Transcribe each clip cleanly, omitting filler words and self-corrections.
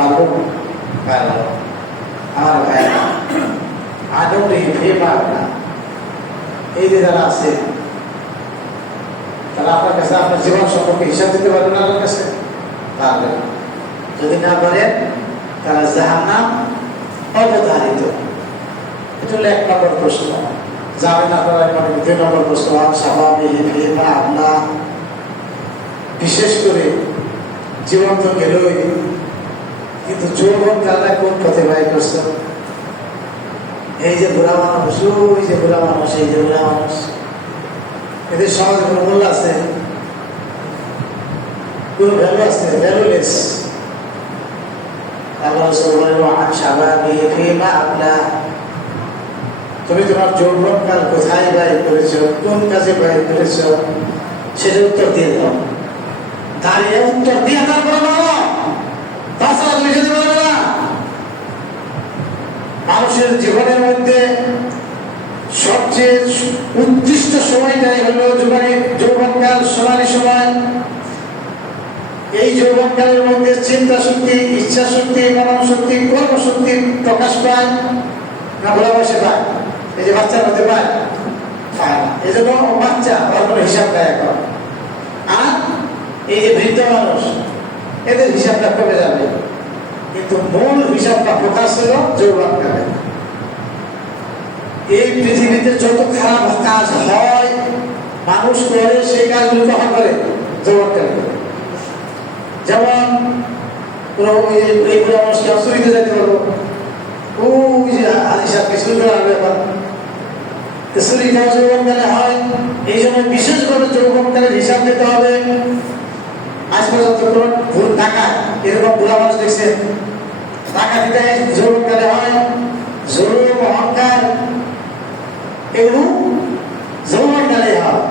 পারবো পারবো আমার ভাইয়া আদৌ ভেবে পারব না। এই যে যারা আছে তারা আপনার কাছে আপনার জীবন সম্পর্কে হিসাব দিতে পারবেন না, আপনার কাছে পারবেন। যদি না পারেন তারা জাহান্নাম অবধারিত। এটা হলো 1 নম্বর প্রশ্ন। জানেন আপনারা 2 নম্বর প্রশ্ন স্বাভাবিক আপনার বিশেষ করে জীবন তো গেলই, কিন্তু যৌবন কালটা কোন পথে ব্যয় করছে? এই যে বুড়া মানুষ, ওই যে বুড়া মানুষ, এই যে বুড়া মানুষ, এদের সমাজে কোনো মূল্য আছে? কোন ভ্যালু আছে? ভ্যালুলেস। তুমি তোমার যৌবনকাল কোথায় ব্যয় করেছ, কোন কাজে ব্যয় করেছ, সেটা উত্তর দিয়ে দাও। দাঁড়িয়ে উত্তর দিয়ে তারপরে বলো, তাছাড়া তুমি যেতে পারবে না। মানুষের জীবনের মধ্যে সবচেয়ে উৎকৃষ্ট সময়টাই হলো যৌবনকাল, সোনালী সময়। এই যৌবনকালের মধ্যে চিন্তা শক্তি, ইচ্ছা শক্তি, মনন শক্তি, কর্মশক্তি প্রকাশ পায় না? বলা বসে পায়? এই যে বাচ্চার মধ্যে পায় না, এই জন্য বাচ্চা ওরা কোনো হিসাব দেয় এখন। আর এই যে বৃদ্ধ মানুষ, এদের হিসাবটা কমে যাবে, কিন্তু মূল হিসাবটা প্রকাশ হলো যৌবনকালে। এই পৃথিবীতে যত খারাপ কাজ হয় মানুষ করে, সেই কাজগুলো কখন করে? যৌবনকালে করে। যেমন এই বুড়া মানুষকে চুরিতে যেতে পারবো, ওই যে হিসাবকে শুরু করা হবে এখন। চুরি খাওয়া যৌবনকালে হয়, এই জন্য বিশেষভাবে যৌবনকালের হিসাব দিতে হবে। আজ পর্যন্ত কোন ভুল টাকা এরকম বুড়া মানুষ দেখছে? টাকা দিতে যৌবনকালে হয়। জরুরি অহংকার এগুলো যৌবনকালে হয়।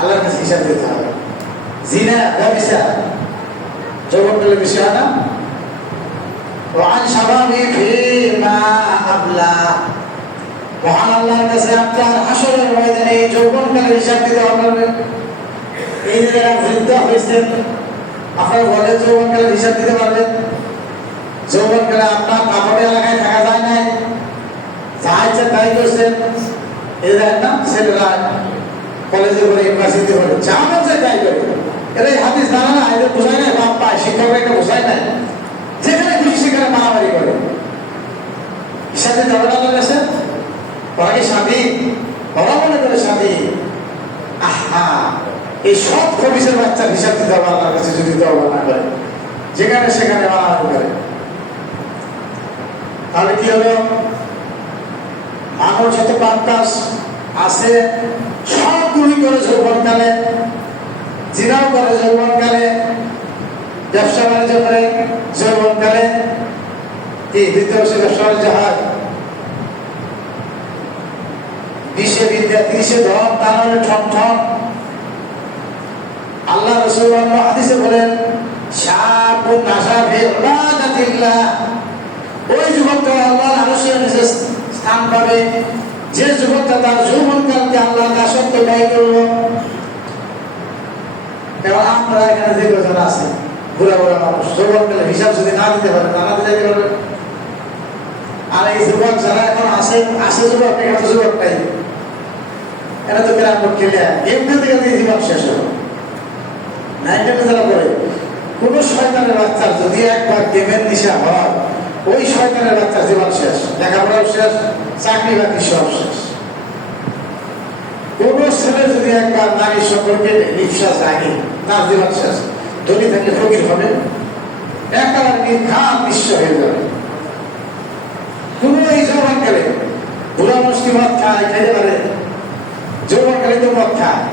আল্লাহর কাছে হিসাব দিতে হবে। জিনা, ব্যভিচার যৌবনকালের বিষয় না। ওয়ান শাবাবি ফিমা আবলা, মহান আল্লাহর কাছে আপনার হাসরের ময়দানে এই যৌবনকালের হিসাব দিতে হবে। এই যে যারা বৃদ্ধ হয়েছেন, আপনার বলে যৌবনকালের হিসাব দিতে পারবেন? যৌবনকালে আপনার কাপড়ের এলাকায় থাকা যায় নাই, যা ইচ্ছা তাই করছেন। এই দেখেন না, ছেলেরা কলেজে পড়ে, ইউনিভার্সিটিতে পড়ে, যা মন চায় তাই করে। এরা এই হাদিস জানে না, এদের বোঝায় নাই, বাপ পায়, শিক্ষকরা এটা বোঝায় নাই। যেখানে খুশি সেখানে মারামারি করে। হিসাব দিতে হবে না আল্লাহর কাছে? ওরা কি স্বাধীন? ওরা মনে করে স্বাধীন। আহা, এই সব খবিসের বাচ্চার হিসাব দিতে হবে আল্লাহর কাছে যদি তওবা না করে, যেখানে সেখানে মারামারি করে। তাহলে কি হলো? মানুষ যত পাপ কাজ আছে সবগুলি করে যৌবনকালে, জিনাও করে যৌবনকালে, ব্যবসা বাণিজ্য করে যৌবনকালে। কি বৃদ্ধ বয়সে ব্যবসা বাণিজ্য হয়? 20 বিদ্যা, 30 ধন, তাহলে ঠন ঠন। আল্লাহ রাসূল হাদিসে বলেন, শাবুন নাশা ফি ইবাদাতিল্লাহ, ওই যুবকটা আল্লাহর আরশের নিচে স্থান পাবে যে যুবকটা তার যৌবনকালকে আল্লাহর দাসত্ব ব্যয় করলো। এবার আমরা এখানে যে কজন আছে বুড়া বুড়া মানুষ, যৌবনকালে হিসাব যদি না দিতে পারে, না দিতে পারবে। আর এই যুবক যারা এখন আসে যুবক, এখানে তো যুবকটাই, এরা তো গ্রাম খেলে এমনি থেকে জীবন শেষ হলো। নাইনটেনে যারা পড়ে, কোন শয়তানের বাচ্চার যদি একবার গেমের নিশা হয়, ওই শয়তানের বাচ্চার জীবন শেষ, লেখাপড়াও শেষ, চাকরি বাকরি সব শেষ। কোন ছেলে যদি একবার নারী সম্পর্কে লিপ্সা জাগে, তার জীবন শেষ। ধনী থাকলে ফকির হবে, একেবারে নির্ঘাত নিঃস্ব হয়ে যাবে। কোন এই যৌবনকালে বুড়া মানুষ কি মদ খায়? খাইতে পারে? যৌবনকালে তো মদ খায়।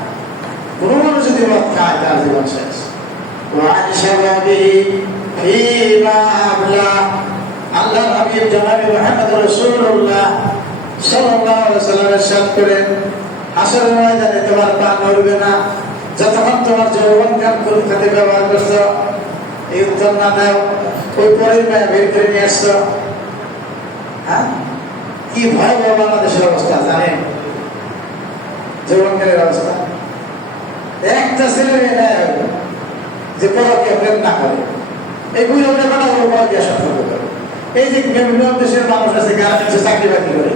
কোন মানুষ যদি মদ খায়, তার জীবন শেষ। আল্লাহ হাবিব জনাবে মুহাম্মদ রাসূলুল্লাহ সাল্লাল্লাহু আলাইহি ওয়াসাল্লাম ইরশাদ করেন, হাসরের ময়দানে তোমার পা নড়বে না যতক্ষণ তোমার যৌবনকাল কোন খাতে ব্যবহার করছো। এই উত্তর না দাও, ওই পরের পায়ে বের করে নিয়ে আসছো। হ্যাঁ, কি ভয়াবহ বাংলাদেশের অবস্থা জানেন? যৌবনকালের অবস্থা। একটা ছেলে মেয়ে নেয় যে পরকে প্রেম না করে, এই বুঝে ওঠে কথাগুলো বল দিয়ে সতর্ক করে। এই যে বিভিন্ন দেশের মানুষ আছে গার্মেন্টসে চাকরি বাকরি করে,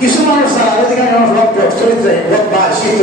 কিছু মানুষ ছাড়া অধিকাংশ মানুষ চরিত্রে বদমাশ শীত